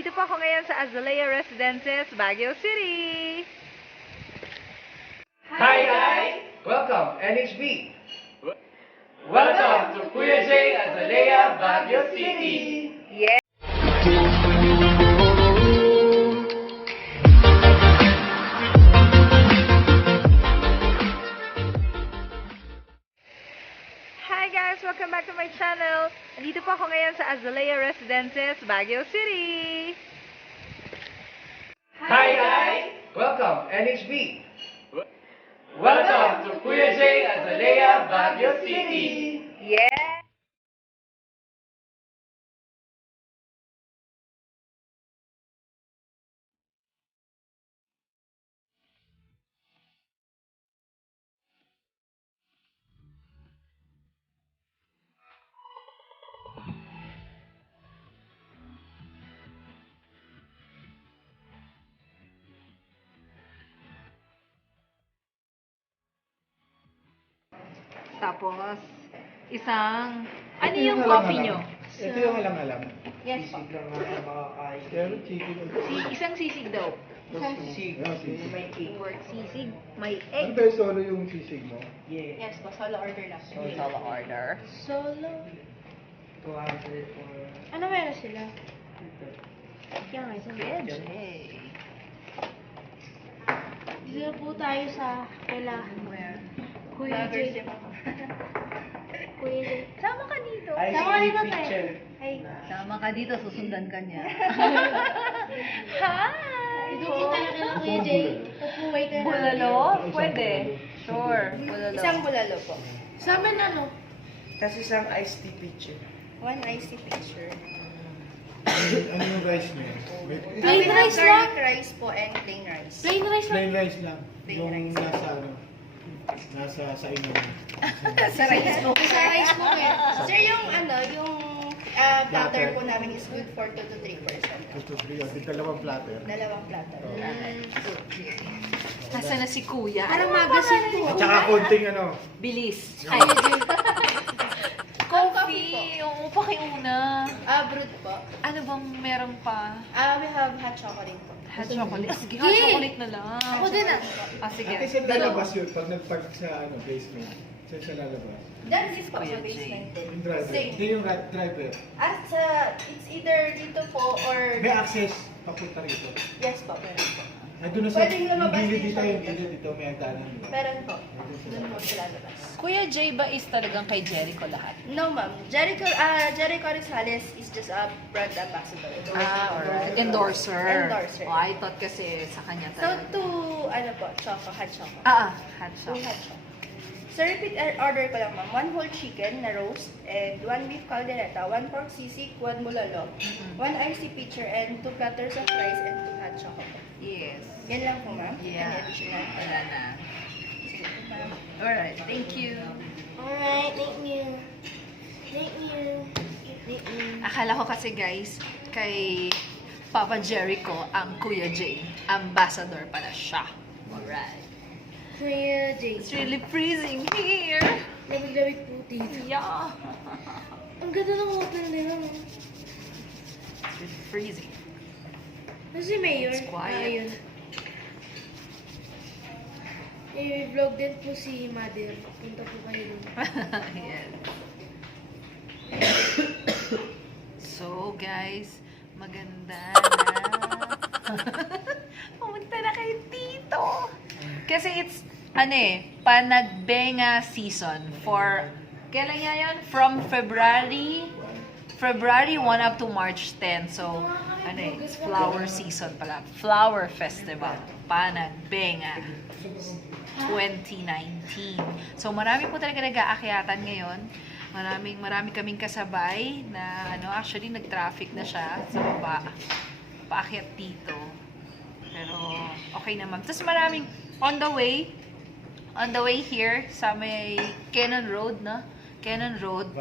Nandito po ako ngayon sa Azalea Residences, Baguio City! Hi guys! Welcome, NHB! Welcome to Kuya J Azalea, Baguio City! Yeah! Hi guys! Welcome back to my channel! Nandito po ako ngayon sa Azalea Residences, Baguio City! Hi guys! Welcome, NHB! Welcome to Kuya J Azalea, Baguio City! Yeah! Tapos, isang... Ano yung coffee nyo? Ito yung alam-alam. Yes po. Sisig lang na makakain. Pero chicken. Isang sisig daw. Isang sisig. May pork sisig, may Ano egg. ba yung solo yung sisig mo? Yes po, solo order lang. Solo order. Solo. 200 for... Ano meron sila? Yan nga, isang Yay! Dito po tayo sa kaila. Where? Kuya J. Kuya J. Sama ka dito. Sama ka dito, te. Ay. Sama ka dito, susundan ka niya. Dito po tayo kay Kuya J. Opo, waiter na. Bulalo? Pwede. Sure. Bulalo. Isang bulalo po. Sa amin ano? Tapos isang iced tea pitcher. One icy picture. Ano yung rice mo yun? Plain We have rice lang. garlic rice po and plain rice. Plain rice lang. Plain rice lang. Plain Yung rice. nasa ano? Nasa sa inyo. Sa rice po. Sa rice mo eh. Sir, yung ano, yung platter po namin is good for 2 to 3%. Ito, yung dalawang platter. Dalawang platter. Nasaan na si Kuya? Parang magasin po. At saka konting ano. Bilis. Kuya J. Coffee. Oo, pakiuna. Brewed po. Ano bang meron pa? We have hot chocolate po. Hot chocolate. Sige, hot Yay! chocolate na lang. Ako din ah. Sige. Ate, saan lalabas yun? Pag nagpark sa ano, basement. Saan siya lalabas? That is po Kuya sa J. basement din. Yung driver. Same. Hindi yung driver. At it's either dito po or... May access papunta rito. Yes po, meron po. Nandun na sa Pwedeng lumabas gilid din dito, siya yung dito. gilid dito, may hagdanan. di ba? Meron po. Doon po sila labas. Kuya J ba is talagang kay Jericho lahat? No, ma'am. Jericho Rizales is just a brand ambassador. Alright. Endorser. Endorser. Oh, I thought kasi sa kanya So, talaga. ano po, hot choco. Hot Two sauce. hot choco. So, repeat order ko lang, ma'am. 1 whole chicken na roast and 1 beef caldereta, 1 pork sisig, 1 bulalo, 1 icy pitcher, and 2 platters of rice and 2 hot choco. Yes. Yan lang po, ma'am. Yeah. Any additional? Wala na. Sige po, ma'am. Alright, thank you. Alright, thank you. Thank you. Thank you. Akala ko kasi guys, kay Papa Jericho ang Kuya J. Ambassador pala siya. Alright. Kuya J. It's really freezing here. Lamig-lamig po dito. Yeah. Ang ganda ng hotel nila. no? It's really freezing. Ano si Mayor? It's quiet. Ayun. I-vlog din po si Mother. Punta po kayo dun. Yes. So guys, maganda na. Pumunta na kayo dito. Kasi it's, panagbenga season for, kailan nga yan? From February 1 up to March 10. So, it's flower season pala. Flower festival. Panagbenga 2019. So, marami po talaga nag-aakyatan ngayon. Marami kaming kasabay na, actually, nag-traffic na siya sa baba. Paakyat dito. Pero, okay naman. Tapos maraming, on the way here, sa may Cannon Road, no? Cannon Road,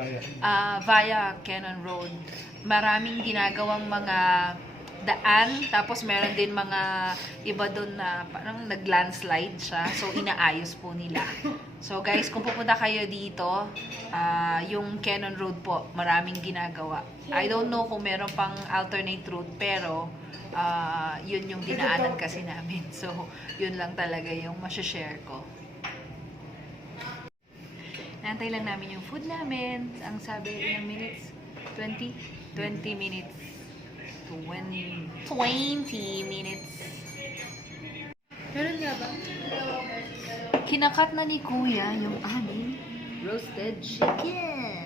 via Cannon Road, maraming ginagawang mga daan, tapos meron din mga iba doon na parang nag-landslide siya, so inaayos po nila So guys, kung pupunta kayo dito, yung Cannon Road po, maraming ginagawa. I don't know kung meron pang alternate route, pero yun yung dinaanan kasi namin. So, yun lang talaga yung masashare ko. Nantay lang namin yung food namin. Ang sabi, ilang minutes? 20? 20 minutes. 20 minutes. Meron nga ba? Kinakat na ni Kuya yung aming roasted chicken.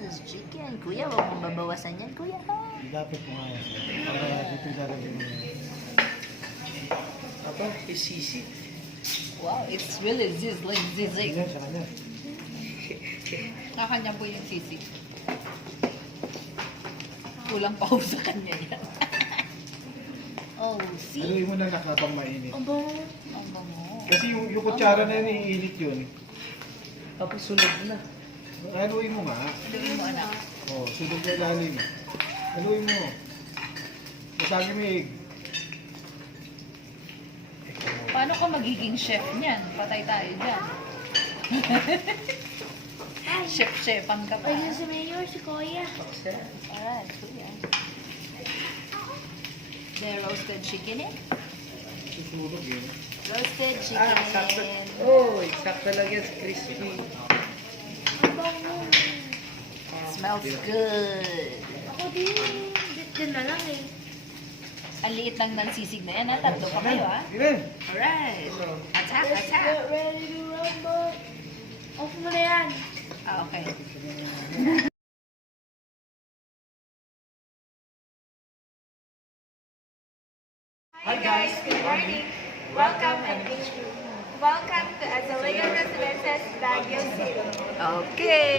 This is chicken. Kuya, huwag mong babawasan yan, Kuya. Dapat mo nga yan. Para dito ilalagay mo yan. Ito, is sisig. Wow, it's really sizzling. Yan, sa kanya. Kakanya po yung sisig. Kulang pa ho sa kanya yan. Oh, see? Haluin mo na nakabang mainit. Ang bango. Ang bango. Kasi yung kutsara na yun, iinit yun. Tapos sunod na. Haluin mo nga. Sabihin mo, anak. Oh, sunod sa ilalim. Haluin mo. Masagi mo egg. Paano ka magiging chef niyan? Patay tayo dyan. Chef-chefan ka pa. Ayun si Mayor, si Kuya. Alright, Kuya. The roasted chicken eh? Susunog yun. Roasted chicken. Oh, sakto lang yan, crispy. Ang bango. Smells good. Ako din. Dito na lang eh. Ang liit lang ng sisig na yan, ha? Tatlo pa kayo, ha? Yan. Alright. Attack, Let's attack. get ready to rumble. Off mo na yan. Ah, okay. Hi guys, good morning. Welcome to Azalea Residences, Baguio City. Okay.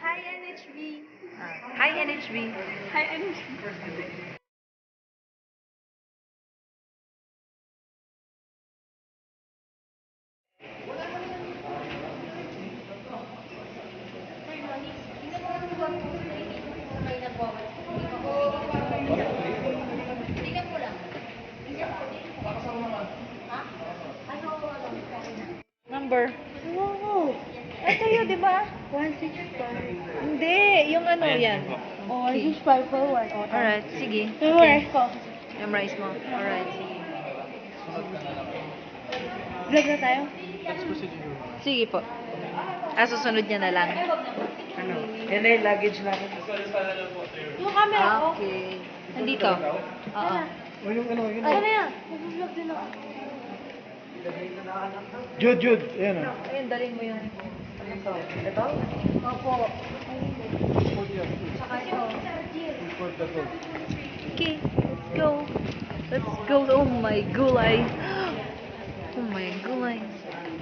Hi NHB. Hi, NHB. Hi NHB. Number. Wow. Ito yun, di ba? 165. Hindi, yung ano yan. Oh, 165 for one. Alright, sige. Memorize ko. Memorize mo. Alright, sige. Vlog na tayo? Sige po. Susunod niya na lang. Ano? Yan na yung luggage natin. Yung camera ko. Okay. Nandito. Oo. O yung ano, yun. Ano yan? Mag-vlog din ako. Jude. Ayan o. Ayun, dalhin mo yun. Ito? Opo. Tsaka ito. Import na to. Okay, let's go. Let's go. Oh my gulay. Oh my gulay.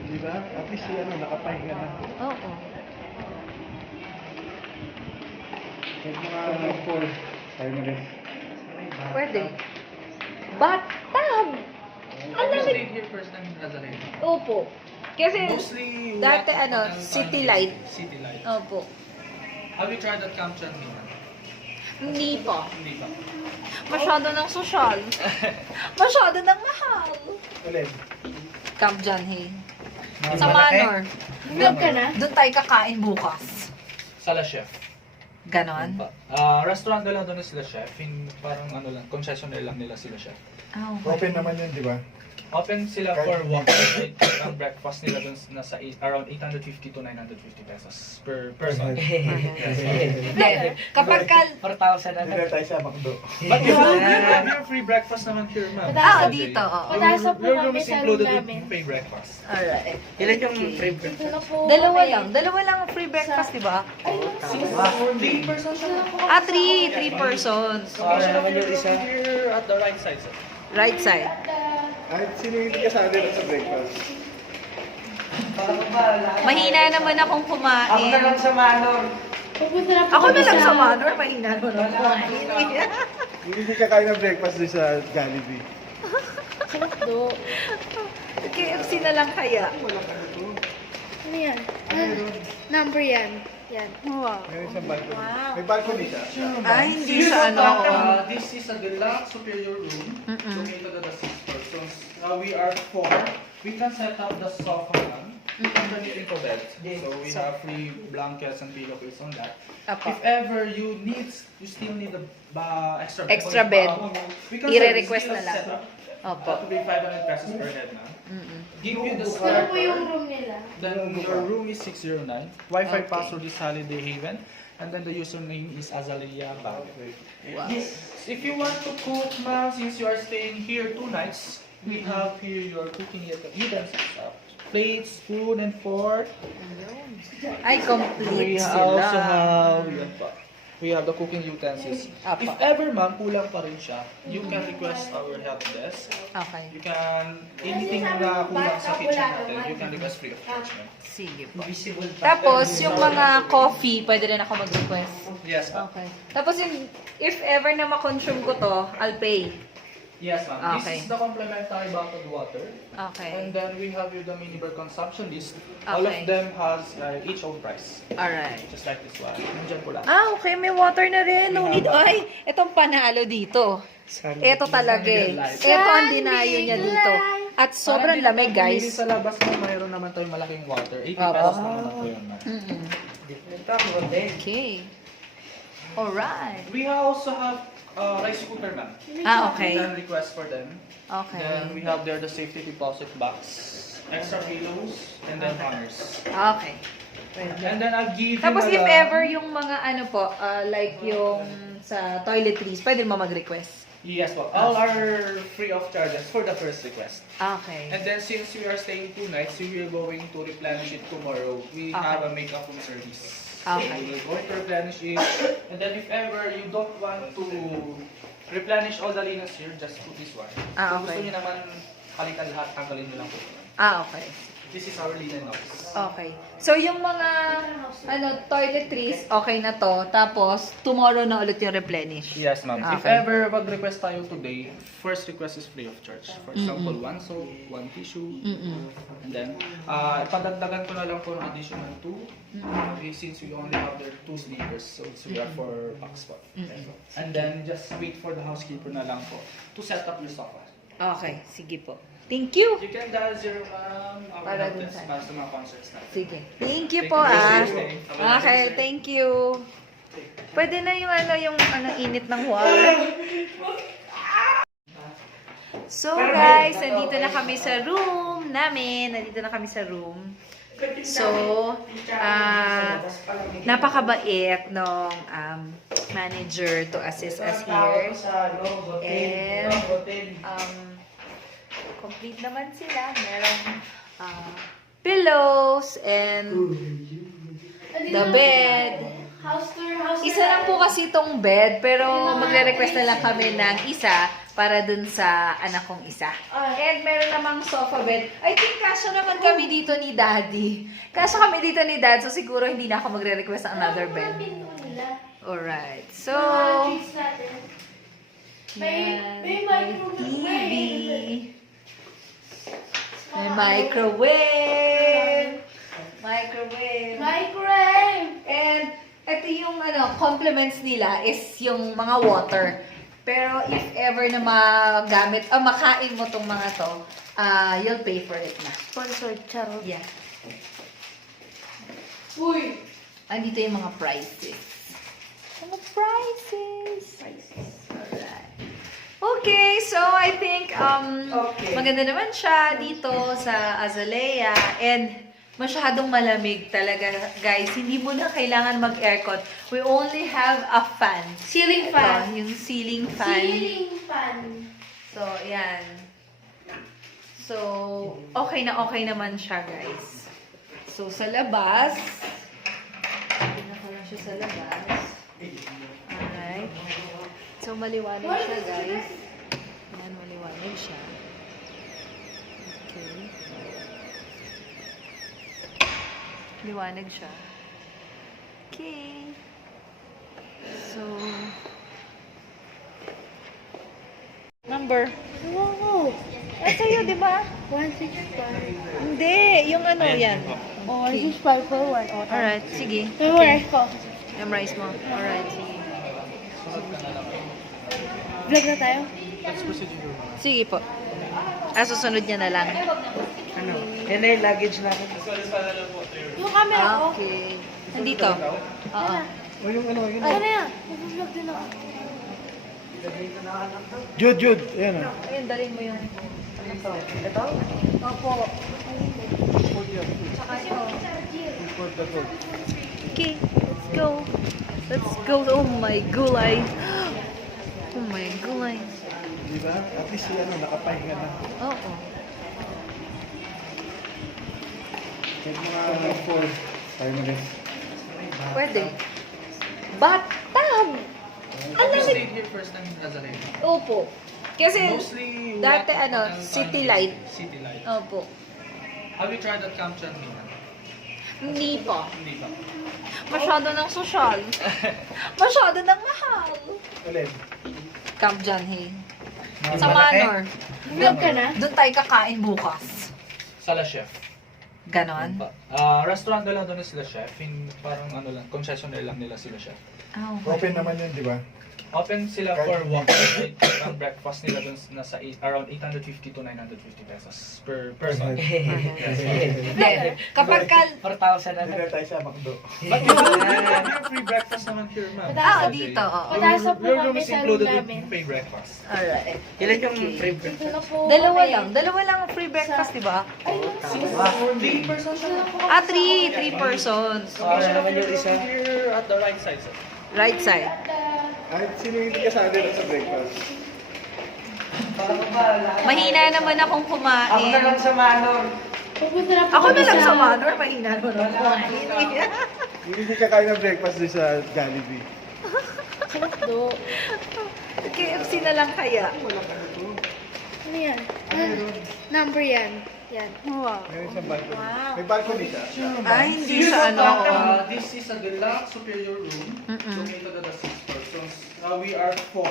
Di ba? At least ano, nakapahinga na. Oo. Kaya mga 4, tayo na rin. Pwede. Bathtub! Ang lamig. here first time in Nazareth. Opo. Kasi Mostly dati wet ano, and City sunny. Light. City Light. Opo. Have you tried at Camp Chanmina? Hindi pa. Hindi pa. Masyado ng sosyal. Masyado ng mahal. Ulit. Camp John Hay. Mas Sa malaki. Manor. Vlog ka na? Doon tayo kakain bukas. Sala Chef. Ganon? Restaurant na lang doon sila chef. Parang ano lang, concessionaire lang nila sila chef. Ah, Open naman yun, di ba? Open sila Kahit for hindi. walk-in. Ang breakfast nila doon nasa around 850 to 950 pesos per person. Hindi. Kapag ka... 4,000 na. Dito tayo sa McDo. But you have your free breakfast naman here, ma'am. Dito. Oo. Patasa po Your kami room is sa room included namin. with free breakfast. Alright. Ilan yung Okay. free Dito na po Dalawa kami. lang. Dalawa lang ang free breakfast, di ba? 3 persons siya. Three persons. naman yung isa. Here at the right side, sir. Right side. Ay, sino yung hindi kasali rin sa breakfast? Mahina naman akong Ako na kumain. lang sa Manor. Pupunta na po Ako na kami lang sa Manor, mahina naman akong kumain. Hindi ka kain ng breakfast doon sa Jollibee. Do. KFC na lang kaya. Ano yan? Number yan. Yan. Wow. Meron siyang balcony. May balcony siya. Ah, hindi siya ano. This is a deluxe superior room located at the 6th floor. So we are 4. We can set up the sofa man underneath the bed. So we have free blankets and pillowcase on that. Apo. If ever you still need a extra bed. Extra bed. We can I-request still na lang. set up. Opo. To be 500 pesos per head na. Give you the Ano po starter. yung room nila? Then your room is 609. Wi-Fi Okay. password is Holiday Haven. And then the username is Azalea Bank. Wow. If you want to cook, ma'am, since you are staying here 2 nights, we have here your cooking utensils. Plates, spoon, and fork. Ay, complete We also sila. have, yan pa. We have the cooking utensils. Apa. If ever, ma'am, kulang pa rin siya, you can request our help desk. Okay. You can, anything na kulang sa kitchen natin, you can request free of charge, ma'am. Sige po. Tapos, yung mga coffee, pwede rin ako mag-request. Yes, ma'am. Okay. Tapos, yung, if ever na ma-consume ko to, I'll pay. Yes, ma'am. Okay. This is the complimentary bottled water. Okay. And then we have here the mini beer consumption list. All Okay. of them has each own price. Alright. Just like this one. Nandiyan po lang. Ah, okay. May water na rin. No need. Ay, itong panalo dito. Ito talaga eh. Ito ang dinayo niya dito. At sobrang lamig, guys. Sa labas mo, mayroon naman tayong malaking water. 80 Opo. pesos lang naman po yun, ma'am. Okay. Alright. We also have rice cooker, ma'am. Ah, okay. You can request for them. Okay. Then we have there the safety deposit box, extra pillows, and then runners. Okay. And then I'll give you Tapos na if lang- ever yung mga ano po, like yung sa toiletries, pwede mo mag-request. Yes, po. All are free of charges for the first request. Okay. And then since we are staying 2 nights, we will going to replenish it tomorrow. We Okay. have a makeup room service. Okay. We will go to replenish it. And then if ever you don't want to replenish all the linens here, just put this one. Ah, Kung gusto okay. niyo naman palitan lahat, tanggalin niyo lang po. Ah, okay. This is our linen box. Okay. So yung mga toiletries, okay na to. Tapos tomorrow na ulit yung replenish. Yes, ma'am. If Okay. ever mag-request tayo today, first request is free of charge. For example, 1 soap, 1 tissue, and then, padagdagan ko na lang po ng additional 2. Since we only have there 2 sleepers, so it's we are 4 packs po. And then, just wait for the housekeeper na lang po to set up your sofa. Okay, sige po. Thank you. You can dial 0, ma'am, our Para help dun desk sa- para sa mga concerts natin. Sige. Thank you Thank po you for ah. staying. Have a nice Okay, day. thank you. Pwede na yung init ng water. So guys, nandito na kami sa room namin. So, napakabait nung manager to assist us here. And, complete naman sila. Merong pillows and the bed. House tour, house Isa lang po kasi itong bed, pero magre-request na lang kami ng isa para dun sa anak kong isa. And meron namang sofa bed. I think kasya naman kami dito ni Daddy. Kasya kami dito ni Dad, so siguro hindi na ako magre-request ng another bed. Alright, so... Treats natin. May Yan, microwave. May microwave. Microwave. And ito yung compliments nila is yung mga water. Pero if ever na makain mo tong mga to, you'll pay for it na. Sponsored, charot. Yeah. Uy! Andito yung mga prices. Alright. Okay, so I think maganda naman siya dito sa Azalea and masyadong malamig talaga, guys. Hindi mo na kailangan mag-aircon. We only have a fan. Ceiling fan. Ito, yung ceiling fan. Ceiling fan. So, yan. So, okay naman siya, guys. So, sa labas, pinaka lang siya sa labas. Alright. So, maliwanag siya, guys. Yan, maliwanag siya. Okay. Liwanag siya. Okay. So, number? Wow. Ay, sa'yo, di ba? 165. Hindi, yung ano yan. Oh, 165 for one. Alright, sige. Memorize ko. Memorize mo. Alright, sige. Vlog na tayo? Sige po. Susunod niya na lang. Ano? Yan na yung luggage namin. Yung camera ko. Okay. Nandito. Oo. O yung ano, yun. Ano yan? Mag-vlog din ako. Jude. Ayan o. Ayun, dalhin mo yun. Ito? Opo. Tsaka ito. Okay, let's go. Let's go. Oh my gulay. Oh my gulay. Di ba? At least ano, nakapahinga na. Oo. Kahit mga 4, tayo na rin. Pwede. Bathtub! Have you stayed here first time in Nazareno? Opo. Kasi Mostly dati what- ano, City Light. City Light. Opo. Have you tried at Camp Chantina? Hindi pa. Hindi ba? Masyado ng sosyal. Masyado ng mahal. Alin? Camp John Hay. Sa Malaki? Manor. Vlog ka na? Doon tayo kakain bukas. Sala Chef. Ganon? Restaurant na lang doon sila chef. Parang ano lang, concessionaire lang nila sila chef. Oh, Open naman yun, di ba? Open sila for walk-in. Ang breakfast nila doon nasa around 850 to 950 pesos per person. Hindi. Kapag ka... 4,000 na Hindi na tayo sa McDo. But you have free breakfast naman here, ma'am. Dito. Oo. Patasok po Your room kami is sa room included namin. with free breakfast. Alright. Ilan yung Okay. free Dito breakfast? na po Dalawa kami. lang. Dalawa lang ang free breakfast, di ba? 3 persons siya. Three persons. Para naman yung isa. Here at the right side, sir. Right side. Ay, sino yung hindi kasali rin sa breakfast? Mahina naman akong Ako na kumain. lang sa Manor. Pupunta na po Ako na kami lang sa Manor. Mahina naman akong kumain. Hindi kakain ng breakfast din sa Jollibee. Do. KFC na lang kaya. Ano yan? Number yan. Yan. Wow. Meron siyang balcony. May balcony siya. Ay, hindi siya ano. This is a deluxe superior room Mm-mm. located at the 6 persons. We are 4.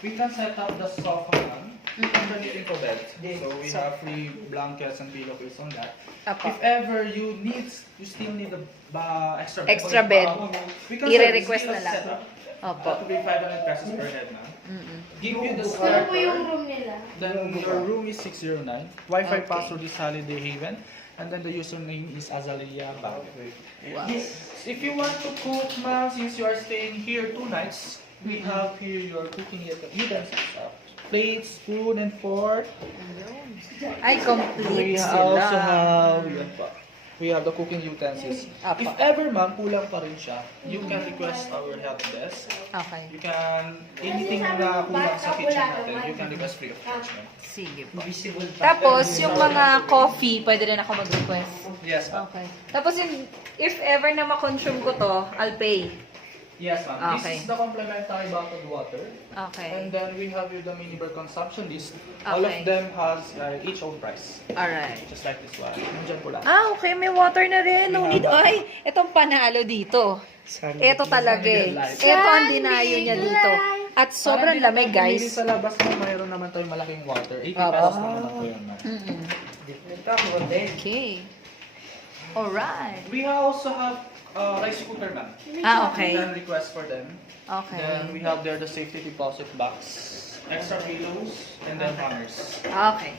We can set up the sofa man underneath into bed. So we have free blankets and pillowcases on that. Apo. If ever you still need a extra bed. Extra bed. We can I-request still na lang. set up. Opo. That will be 500 pesos per head na. Mm-mm. Give you the Ano starter. po yung room nila? Then your room is 609. Wi-Fi Okay. password is Holiday Haven. And then the username is Azalea Bank. Wow. If you want to cook, ma'am, since you are staying here 2 nights, we have here your cooking utensils. Plates, spoon, and fork. Ay, complete We also sila. have, yan pa. We have the cooking utensils. Apa. If ever, ma'am, kulang pa rin siya, you can request our help desk. Okay. You can, anything na kulang sa kitchen natin, you can request free of charge, ma'am. Sige po. Visible pa. Tapos, yung mga coffee, pwede rin ako mag-request. Yes, ma'am. Okay. Tapos, if ever na ma-consume ko to, I'll pay. Yes, ma'am. Okay. This is the complimentary bottled water. Okay. And then we have here the mini beer consumption list. All of Okay. them has each own price. Alright. Just like this one. Nandyan po lang. Okay. May water na rin. No need. Ay, itong panalo dito. Ito talaga eh. Ito ang dinayo niya dito. At sobrang Parang lamig, dito tayo bumili guys. sa labas mo, mayroon naman tayong malaking water. 80 Apa. pesos lang naman po yun, ma'am. Mm-mm. Dito ako din. Okay. Alright. We also have rice cooker, ma'am. Okay. You can request for them. Okay. Then we have there the safety deposit box, extra pillows, and then hangers. Okay.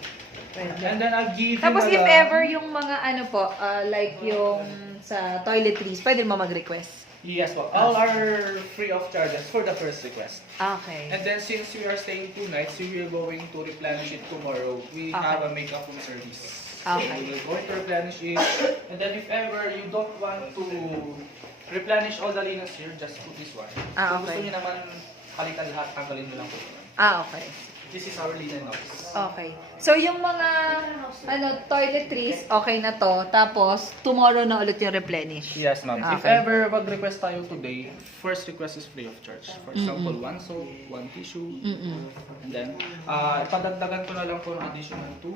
And then I'll give Tapos you if the- ever yung mga ano po, like yung sa toiletries, pwede mo mag-request. Yes, well, all are free of charges for the first request. Okay. And then since we are staying 2 nights, we will going to replenish it tomorrow. We Okay. have a makeup room service. Okay. So we will going to replenish it. And then if ever you don't want to replenish all the linens here, just put this one. Ah, Kung gusto okay. niyo naman palitan lahat, tanggalin niyo lang po. Okay. This is our linen box. Okay. So yung mga toiletries, okay na to. Tapos tomorrow na ulit yung replenish. Yes, ma'am. If Okay. ever mag-request tayo today, first request is free of charge. For example, 1 soap, 1 tissue, Mm-mm. and then, padagdagan ko na lang po ng additional 2.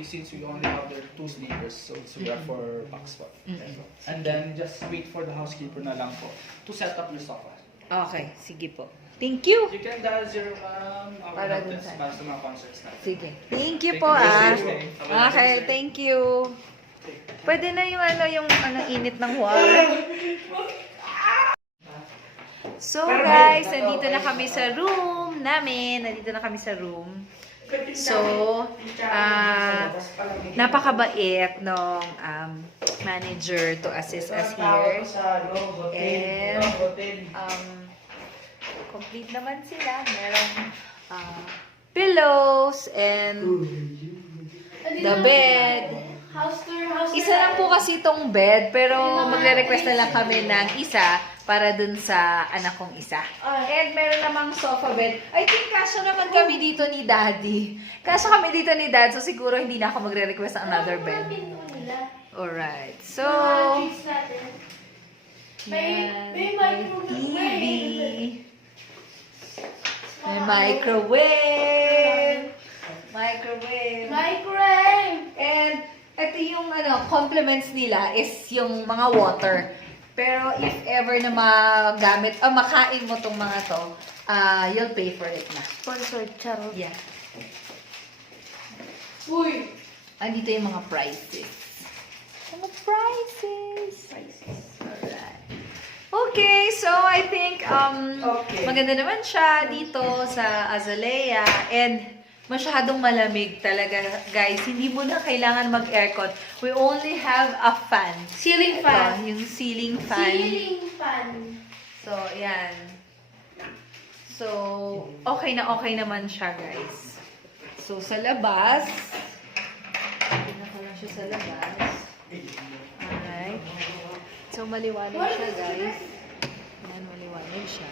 Since we only have there 2 sleepers, so we are 4 packs po. And then, just wait for the housekeeper na lang po to set up your sofa. Okay, sige po. Thank you. You can dial 0 our Para help dun desk sa- para sa mga concerts natin. Sige. Thank you Thank po, you, ah. Sister. Okay, thank you. Pwede na yung init ng water. So guys, nandito na kami sa room namin. So, napakabait nung manager to assist us here. And, complete naman sila. Merong pillows and the bed. House tour, house Isa lang po kasi itong bed, pero magre-request na lang kami ng isa para dun sa anak kong isa. And meron namang sofa bed. I think kasya naman kami dito ni Daddy. Kasya kami dito ni Dad, so siguro hindi na ako magre-request ng another bed. Alright, so... Treats natin. Yan, May TV. microwave. May microwave. Microwave! And ito yung compliments nila is yung mga water. Pero if ever na magamit, makain mo tong mga to, you'll pay for it na. Sponsored, charot. Yeah. Uy! Andito yung mga prices. Mga prices. Alright. Okay, so I think maganda naman siya dito sa Azalea. And masyadong malamig talaga, guys. Hindi mo na kailangan mag-aircon. We only have a fan. Ceiling fan. Ito, yung ceiling fan. Ceiling fan. So, yan. So, okay naman siya, guys. So, sa labas, pinaka lang siya sa labas. Alright. So, maliwanag siya, guys. Yan, maliwanag siya.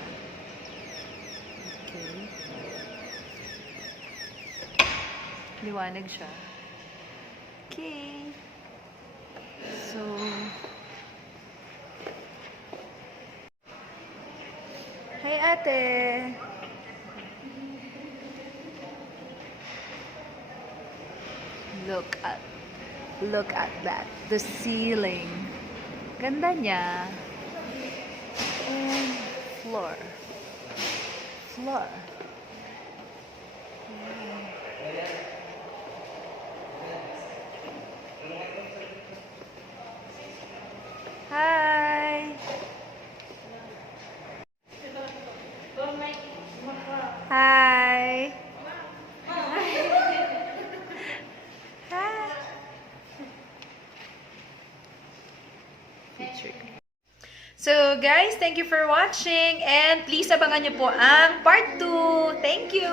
Okay. Liwanag siya. Okay. So, hey ate! Look at that. The ceiling. Ganda niya. And floor. Hi! Hi! Hi! So guys, thank you for watching and please abangan niyo po ang part 2. Thank you!